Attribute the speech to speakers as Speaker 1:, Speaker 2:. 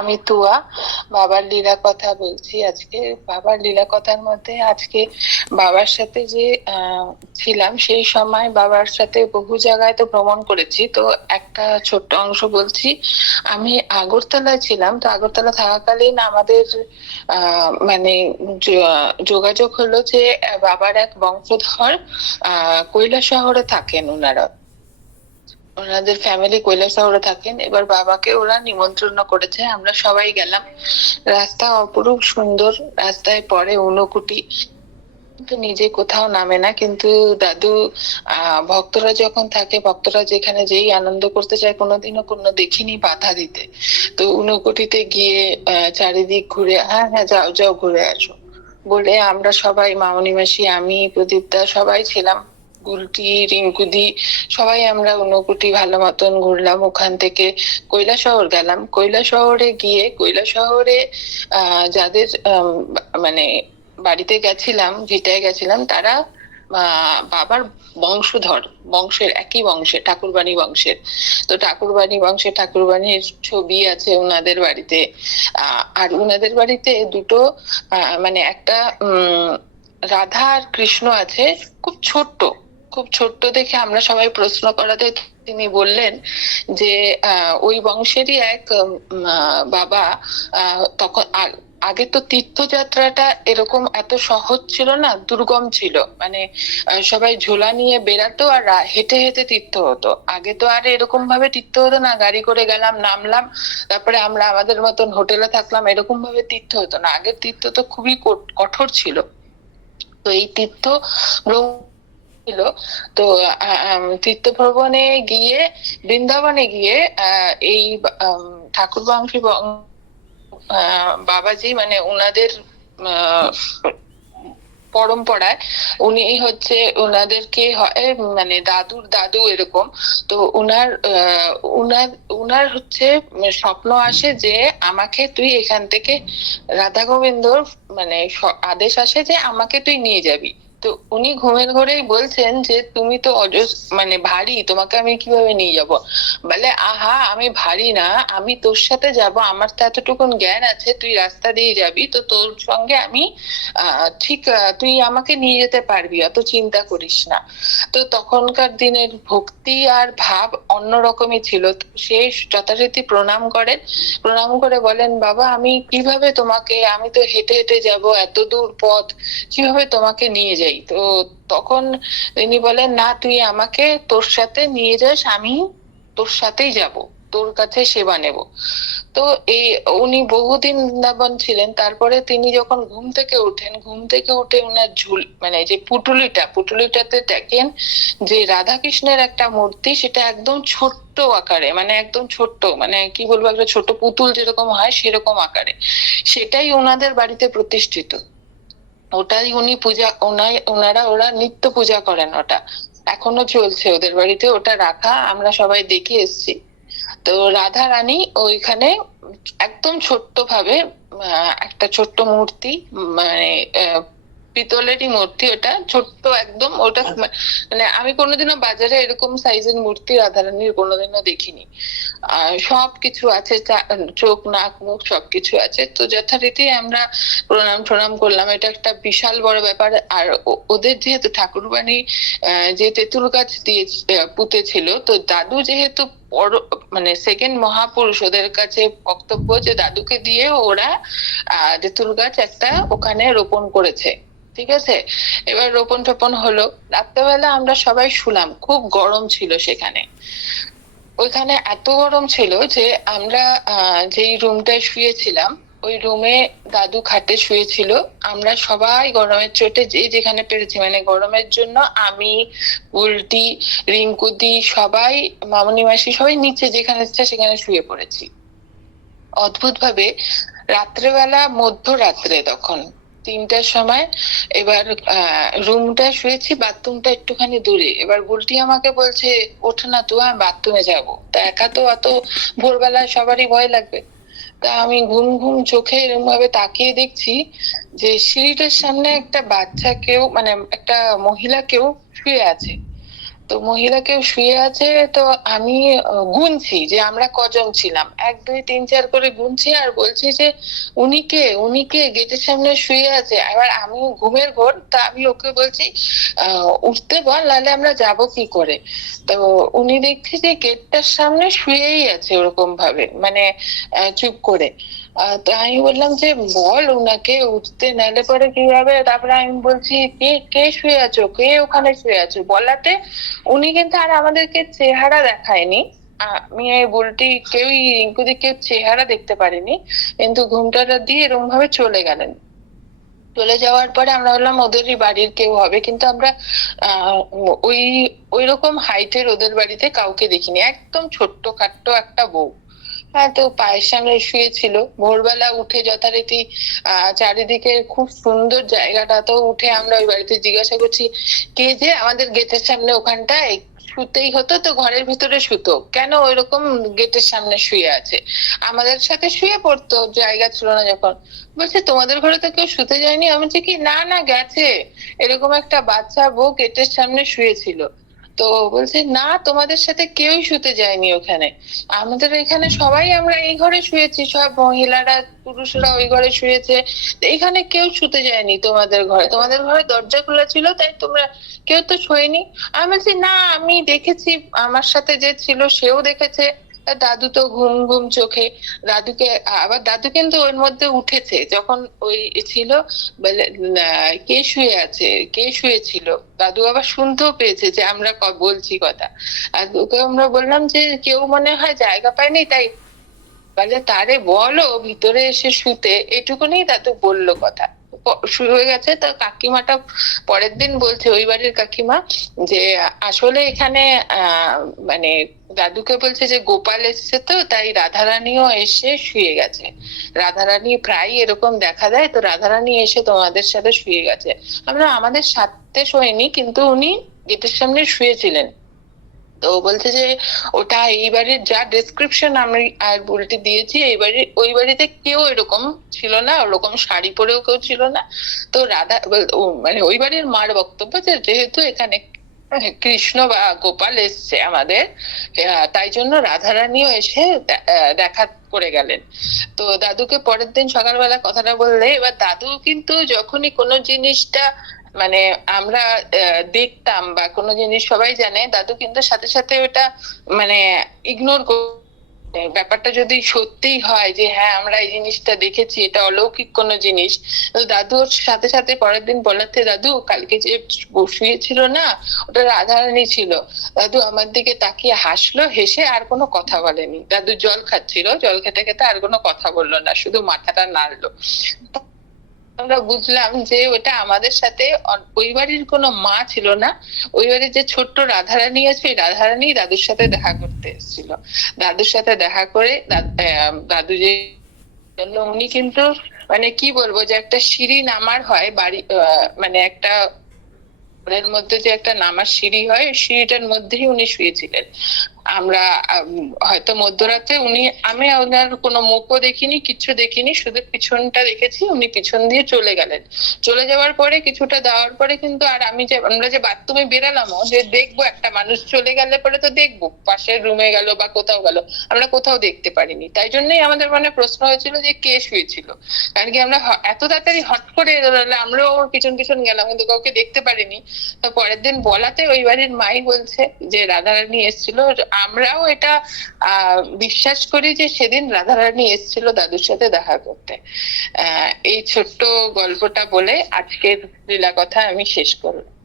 Speaker 1: আমি তুয়া, বাবার লীলা কথা বলছি আজকে। বাবার লীলা কথার মধ্যে আজকে বাবার সাথে যে ছিলাম, সেই সময় বাবার সাথে বহু জায়গায় তো ভ্রমণ করেছি। তো একটা ছোট্ট অংশ বলছি, আমি আগরতলায় ছিলাম। তো আগরতলা থাকাকালীন আমাদের মানে যোগাযোগ হলো যে, বাবার এক বংশধর কৈলা শহরে থাকেন ওনারা ওনাদের ফ্যামিলি কৈলাস শহরে থাকেন। এবার বাবাকে ওরা নিমন্ত্রণ করেছে। আমরা সবাই গেলাম। রাস্তা অপরূপ সুন্দর। রাস্তায় পরে কিন্তু নিজে কোথাও নামে না। কিন্তু দাদু ভক্তরা যখন থাকে, ভক্তরা যেখানে যেই আনন্দ করতে চায়, কোনোদিনও কোনো দেখিনি বাধা দিতে। তো ঊনকুটিতে গিয়ে চারিদিক ঘুরে হ্যাঁ হ্যাঁ যাও যাও, ঘুরে আসো। বলে আমরা সবাই, মামনি মাসি, আমি প্রদীপদা সবাই ছিলাম। গুলটি রিঙ্কুদি সবাই আমরা ঊনকুটি ভালো মতন ঘুরলাম। ওখান থেকে কৈলা শহর গেলাম। কৈলা শহরে গিয়ে কৈলা শহরে যাদের মানে বাড়িতে গেছিলাম, ভিটায় গেছিলাম, তারা বাবার বংশধর, বংশের একই বংশের, ঠাকুরবাণী বংশের। তো ঠাকুরবাণী বংশের ঠাকুরবাণীর ছবি আছে ওনাদের বাড়িতে। আর ওনাদের বাড়িতে দুটো মানে একটা রাধা আর কৃষ্ণ আছে, খুব ছোট্ট। খুব ছোট্ট দেখে আমরা সবাই প্রশ্ন করাতে তিনি বললেন যে ওই বংশেরই এক বাবা তখন আগে তো তীর্থযাত্রাটা এরকম এত সহজ ছিল না, দুর্গম ছিল। মানে সবাই ঝোলা নিয়ে বেরাতো আর হেঁটে হেঁটে তীর্থ হতো। আগে তো আর এরকম ভাবে তীর্থ হতো না, গাড়ি করে গেলাম, নামলাম, তারপরে আমরা আমাদের মতন হোটেলে থাকলাম এরকম ভাবে তীর্থ হতো না। আগের তীর্থ তো খুবই কঠ- কঠোর ছিল। তো এই তীর্থ ছিল। তো তীর্থ ভ্রমণে গিয়ে, বৃন্দাবনে গিয়ে এই ঠাকুর বংশী বাবাজি মানে উনাদের পরম্পরায় উনি হচ্ছে ওনাদেরকে হয় মানে দাদুর দাদু এরকম। তো উনার উনার উনার হচ্ছে স্বপ্ন আসে যে আমাকে তুই এখান থেকে রাধা গোবিন্দর মানে আদেশ আসে যে আমাকে তুই নিয়ে যাবি। তো উনি ঘুমের ঘরেই বলছেন যে, তুমি তো অজস মানে ভারী, তোমাকে আমি কীভাবে নিয়ে যাব? বলে, আহা, আমি ভারী না, আমি তোর সাথে যাব, আমার তো এতটুকুন জ্ঞান আছে, তুই রাস্তা দিয়ে যাবি, তো তোর সঙ্গে আমি ঠিক তুই আমাকে নিয়ে যেতে পারবি, অত চিন্তা করিস না। তো তখনকার দিনের ভক্তি আর ভাব অন্যরকমই ছিল। সে যথারীতি প্রণাম করেন। প্রণাম করে বলেন, বাবা, আমি কীভাবে তোমাকে, আমি তো হেঁটে হেঁটে যাব, এত দূর পথ, কীভাবে তোমাকে নিয়ে যাই? তো তখন তিনি বলেন, না, তুই আমাকে তোর সাথে নিয়ে যাস, আমি তোর সাথেই যাব, তোর কাছে সেবা নেব। তো এই উনি বহুদিন বৃন্দাবন ছিলেন। তারপরে তিনি যখন ঘুম থেকে ওঠেন, ঘুম থেকে উঠে উনার ঝুল মানে যে পুটুলিটা, পুটুলিটাতে দেখেন যে রাধাকৃষ্ণের একটা মূর্তি, সেটা একদম ছোট্ট আকারে মানে একদম ছোট্ট মানে কি বলব, একটা ছোট পুতুল যেরকম হয়, সেরকম আকারে। সেটাই ওনাদের বাড়িতে প্রতিষ্ঠিত। ওটাই উনি পূজা ওনারা ওরা নিত্য পূজা করেন ওটা। এখনও চলছে ওদের বাড়িতে, ওটা রাখা আমরা সবাই দেখে এসছি। তো রাধা রানী ওইখানে একদম ছোট্ট ভাবে একটা ছোট্ট মূর্তি মানে পিতলেরই মূর্তি ওটা ছোট্ট একদম ওটা মানে আমি কোনোদিনও বাজারে এরকম সাইজের মূর্তি রাধারানীর কোনোদিনও দেখিনি। আর সব কিছু আছে চোখ নাক মুখ সবকিছু আছে। তো যথারীতি আমরা প্রণাম প্রণাম করলাম। এটা একটা বিশাল বড় ব্যাপার। আর ওদের যেহেতু ঠাকুরবাণী যে তেঁতুল গাছ দিয়ে আহ, পুঁতেছিল তো দাদু যেহেতু বড় মানে সেকেন্ড মহাপুরুষ ওদের কাছে বক্তব্য যে দাদুকে দিয়ে ওরা আহ তেঁতুল গাছ একটা ওখানে রোপণ করেছে। ঠিক আছে? এবার রোপণ টোপন হলো। রাত্রেবেলা আমরা সবাই শুলাম, খুব গরম ছিল সেখানে। ওইখানে এত গরম ছিল যে আমরা যেই রুমটায় শুয়েছিলাম, ওই রুমে দাদু খাটে শুয়েছিল। আমরা সবাই গরমের চোটে, যে যেখানে পেরেছি মানে গরমের জন্য আমি, উল্টি রিঙ্কুদি সবাই, মামনি মাসি সবাই নিচে যেখানে ইচ্ছা সেখানে শুয়ে পড়েছি। অদ্ভুত ভাবে রাত্রেবেলা মধ্যরাত্রে তখন তিনটার সময় এবার রুমটা শুয়েছি বাথরুমটা একটুখানি দূরে। এবার গুলটি আমাকে বলছে, ওঠ না তো আমি বাথরুমে যাব। তা একা তো অত ভোরবেলায় সবারই ভয় লাগবে। তা আমি ঘুম ঘুম চোখে এরকম ভাবে তাকিয়ে দেখছি যে সিঁড়িটার সামনে একটা বাচ্চা কেউ মানে একটা মহিলা কেউ শুয়ে আছে। তো মহিলা কেউ শুয়ে আছে, তো আমি গুনছি যে আমরা কজন ছিলাম। এক, দুই, তিন, চার করে গুনছি আর বলছি যে, উনি কে? উনি কে? গেটের সামনে শুয়ে আছে। এবার আমি ঘুমের ঘোর, তা আমি ওকে বলছি উঠতে বল, নাহলে আমরা যাব কি করে? তো উনি দেখছি যে গেটটার সামনে শুয়েই আছে ওরকম ভাবে মানে চুপ করে। আহ, তো আমি বললাম যে বল উনাকে উঠতে নাহলে পরে কি হবে? তারপরে আমি বলছি কে কে শুয়ে আছো? কে ওখানে শুয়ে আছো? বলাতে উনি কিন্তু আর আমাদেরকে চেহারা দেখায়নি। আমি এই বুলটি কেউই রিঙ্কুদি কেউ চেহারা দেখতে পারিনি। কিন্তু ঘুমটাটা দিয়ে এরকম ভাবে চলে গেলেন। চলে যাওয়ার পরে আমরা বললাম ওদেরই বাড়ির কেউ হবে। কিন্তু আমরা ওই ওই রকম হাইটের ওদের বাড়িতে কাউকে দেখিনি। একদম ছোট্ট খাট্ট একটা বউ। হ্যাঁ তো পায়ের সামনে শুয়েছিল। ভোরবেলা উঠে যথারীতি চারিদিকে খুব সুন্দর জায়গাটা তো উঠে আমরা ওই বাড়িতে জিজ্ঞাসা করছি, কে যে আমাদের গেটের সামনে ওখানটায়? শুতেই হতো তো ঘরের ভিতরে শুতো। কেন ওইরকম গেটের সামনে শুয়ে আছে? আমাদের সাথে শুয়ে পড়তো, জায়গা ছিল না যখন। বলছে, তোমাদের ঘরে তো কেউ শুতে যায়নি? আমি বলছি, কি? না না, গেছে। এরকম একটা বাচ্চা বউ গেটের সামনে শুয়েছিল। তো বলছে, না, তোমাদের সাথে কেউই শুতে যায়নি ওখানে। আমাদের এখানে সবাই আমরা এই ঘরে শুয়েছি, সব মহিলারা, পুরুষরা ওই ঘরে শুয়েছে। এখানে কেউ শুতে যায়নি তোমাদের ঘরে। তোমাদের ঘরে দরজা খোলা ছিল, তাই তোমরা কেউ তো শোয়নি? আমি বলছি, না, আমি দেখেছি, আমার সাথে যে ছিল সেও দেখেছে। দাদু তো ঘুম ঘুম চোখে। দাদুকে, আবার দাদু কিন্তু ওর মধ্যে উঠেছে। যখন ওই ছিল কে শুয়ে আছে? কে শুয়েছিল? দাদু আবার শুনতেও পেয়েছে যে আমরা বলছি কথা। আর ওকে আমরা বললাম যে, কেউ মনে হয় জায়গা পায়নি, তাই বলে, তারে বলো, ভিতরে এসে শুতে। এটুকুনি দাদু বলল কথা। শুরু হয়ে গেছে। তো কাকিমাটা পরের দিন বলছে, ওই বাড়ির কাকিমা যে, আসলে এখানে মানে দাদুকে বলছে যে, গোপাল এসছে তো, তাই রাধারানীও এসে শুয়ে গেছে। রাধারানী প্রায় এরকম দেখা যায় তো রাধারানী এসে তোমাদের সাথে শুয়ে গেছে। আমরা, আমাদের সাথে শোয়নি, কিন্তু উনি গেটের সামনে শুয়েছিলেন। তো বলছে যে ওটা এই বাড়ির যা ডেসক্রিপশন আমি আর বলতে দিয়েছি এই বাড়ি ওই বাড়িতে কেউ এরকম ছিল না, ওরকম শাড়ি পরেও কেউ ছিল না। তো রাধা মানে ওই বাড়ির মার বক্তব্য যে যেহেতু এখানে কৃষ্ণ বা গোপাল এসছে আমাদের তাই জন্য রাধারানীও এসে দেখা করে গেলেন। তো দাদুকে পরের দিন সকালবেলা কথাটা বললে, এবার দাদু কিন্তু যখনই কোনো জিনিসটা মানে আমরা দেখতাম বা কোনো জিনিস সবাই জানে, দাদু কিন্তু সাথে সাথে ওটা মানে ইগনোর ব্যাপারটা যদি সত্যিই হয় যে হ্যাঁ আমরা এই জিনিসটা দেখেছি, এটা অলৌকিক কোনো জিনিস, তো দাদু ওর সাথে সাথে পরের দিন বলাতে দাদু, কালকে যে শুয়েছিল না, ওটা রাধারানী ছিল। দাদু আমার দিকে তাকিয়ে হাসলো, হেসে আর কোনো কথা বলেনি। দাদু জল খাচ্ছিল, জল খেতে খেতে আর কোনো কথা বলল না, শুধু মাথাটা নাড়লো। আমরা বুঝলাম যে ওটা আমাদের সাথে ওই বাড়ির কোনো মা ছিল না। ওই বাড়ির যে ছোট্ট রাধারানী আছে রাধারানী দাদুর সাথে দেখা করতে এসেছিল। দাদুর সাথে দেখা করে দাদু যে উনি কিন্তু মানে কি বলব যে একটা সিঁড়ি নামার হয় বাড়ি মানে একটা ঘরের মধ্যে যে একটা নামার সিঁড়ি হয় সিঁড়িটার মধ্যেই উনি শুয়েছিলেন। আমরা হয়তো মধ্যরাতে উনি, আমি ওনার কোনো মুখও দেখিনি কিচ্ছু দেখিনি, শুধু পিছনটা দেখেছি, উনি পিছন দিয়ে চলে গেলেন। চলে যাওয়ার পরে, কিছুটা দেওয়ার পরে কিন্তু আর আমি যে, আমরা যে বাথরুমে বেরালামও, যে দেখব একটা মানুষ চলে গেলে পরে তো দেখব, পাশের রুমে গেল বা কোথাও গেল, আমরা কোথাও দেখতে পারিনি। তাই জন্যই আমাদের মনে প্রশ্ন হয়েছিল যে কে শুয়েছিল? কারণ কি আমরা এত তাড়াতাড়ি হট করে আমরাও ওর পিছন পিছন গেলাম, কিন্তু কাউকে দেখতে পারিনি। তো পরের দিন বলাতে ওই বাড়ির মাই বলছে যে, রাধারানী এসেছিল আমরাও এটা বিশ্বাস করি যে সেদিন রাধারানী এসেছিল দাদুর সাথে দেখা করতে। এই ছোট্ট গল্পটা বলে আজকের লীলা কথা আমি শেষ করলাম।